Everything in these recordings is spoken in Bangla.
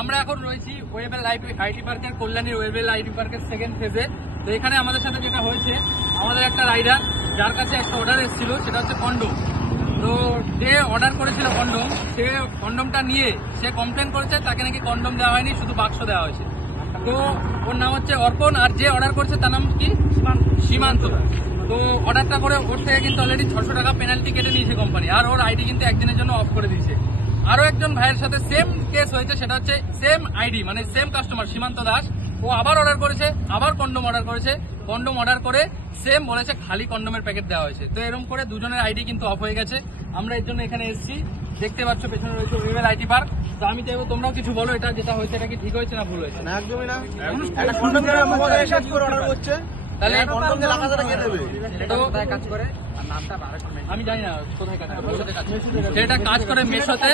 আমরা এখন রয়েছি ওয়েবেল আইটি পার্কের কল্যাণীর ওয়েবেল আইটি পার্কের সেকেন্ড ফেজে। তো এখানে আমাদের সাথে যেটা হয়েছে, আমাদের একটা রাইডার যার কাছে একটা অর্ডার এসেছিল, সেটা হচ্ছে কন্ডোম। তো যে অর্ডার করেছিল কন্ডোম, সে কন্ডোমটা নিয়ে সে কমপ্লেন করেছে তাকে নাকি কন্ডোম দেওয়া হয়নি, শুধু বাক্স দেওয়া হয়েছে। তো ওর নাম হচ্ছে অর্পণ, আর যে অর্ডার করছে তার নাম কি সীমান্ত। তো অর্ডারটা করে ওর থেকে কিন্তু অলরেডি 600 টাকা পেনাল্টি কেটে নিয়েছে কোম্পানি, আর ওর আইডি কিন্তু একদিনের জন্য অফ করে দিয়েছে। আরো একজন ভাইয়ের সাথে সেম কেস হয়েছে, সেটা হচ্ছে সেম আইডি মানে সেম কাস্টমার সীমান্ত দাস। ও আবার অর্ডার করেছে, আবার কন্ডোম অর্ডার করেছে, কন্ডোম অর্ডার করে সেম বলেছে খালি কন্ডোমের প্যাকেট দেওয়া হয়েছে। তো এরকম করে দুজনের আইডি কিন্তু অফ হয়ে গেছে। আমরা এর জন্য এখানে এসেছি, দেখতে পাচ্ছ পেছনে রয়েছে ওয়েবেল আইটি পার্ক। তো আমি চাইবো তোমরাও কিছু বলো, এটা যেটা হয়েছে এটা কি ঠিক হয়েছে না ভুল হয়েছে? একদমই না। তাহলে কাজ করে আমি জানি না কোথায় কাজ করে, সেটা কাজ করে মেশোতে,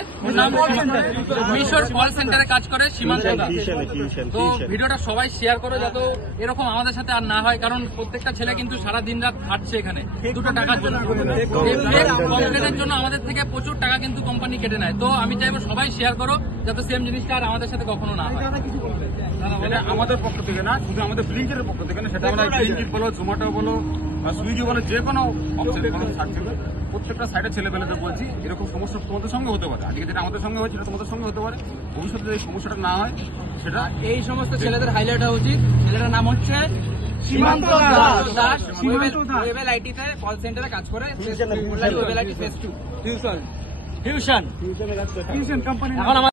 মিশোর কল সেন্টারে কাজ করে সীমান্ত দাস। তো ভিডিওটা সবাই শেয়ার করো যাতে এরকম আমাদের সাথে আর না হয়, কারণ প্রত্যেকটা ছেলে কিন্তু সারা দিন রাত খাটছে এখানে দুটো টাকার জন্য। কমপ্লেনের জন্য আমাদের থেকে প্রচুর টাকা কিন্তু কোম্পানি কেটে নেয়। তো আমি চাইবো সবাই শেয়ার করো যাতে সেম জিনিসটা আর আমাদের সাথে কখনো না হয়। এটা আমাদের পক্ষ থেকে না, শুধু আমাদের ব্লিঙ্কের পক্ষ থেকে না, সেটা আমরা ব্লিঙ্কিট বলো, জোম্যাটো বলো, সুইগি বলো, যে কোনো প্রত্যেকটা সাইডে ছেলেবেলাদের বলছি এরকম সমস্যা তোমাদের সঙ্গে হতে পারে। আজকে যেটা আমাদের সঙ্গে হয়েছে সেটা তোমাদের সঙ্গে হতে পারে। ভবিষ্যতে এই সমস্যাটা না হয় সেটা এই সমস্ত ছেলেদের হাইলাইট হওয়া উচিত। ছেলেটার নাম হচ্ছে সীমান্ত দাস, ওয়েবেল আইটিতে কল সেন্টারে কাজ করে, Wavell IT face 2 tuition company.